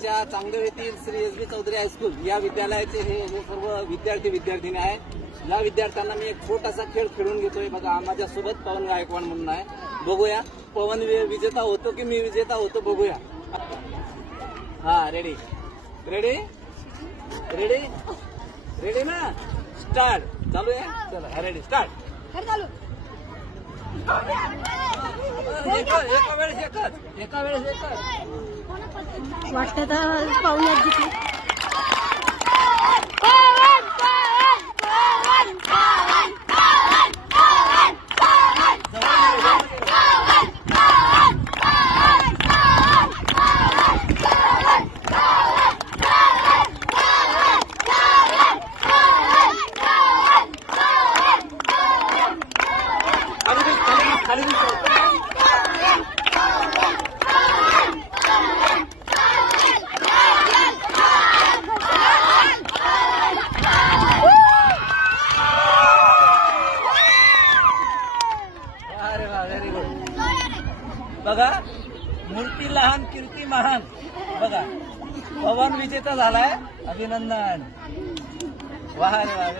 आमच्या चांगदेव येथील श्री एस बी चौधरी हायस्कूल या विद्यालयाचे हे सर्व विद्यार्थी आहे. या विद्यार्थ्यांना मी एक छोटासा खेळ खेळून घेतोय. बघा माझ्यासोबत पवन गायकवाड म्हणून आहे. बघूया पवन विजेता होतो की मी विजेता होतो बघूया. हा रेडी रेडी रेडी रेडी ना स्टार्ट चालू आहे. चला रेडी स्टार्ट. एका वेळेस एकच वाटतं तर पाहुण्यात जिंकली. बघा मूर्ती लहान कीर्ती महान. बघा पवन विजेता झालाय. अभिनंदन. वाह रे वाह.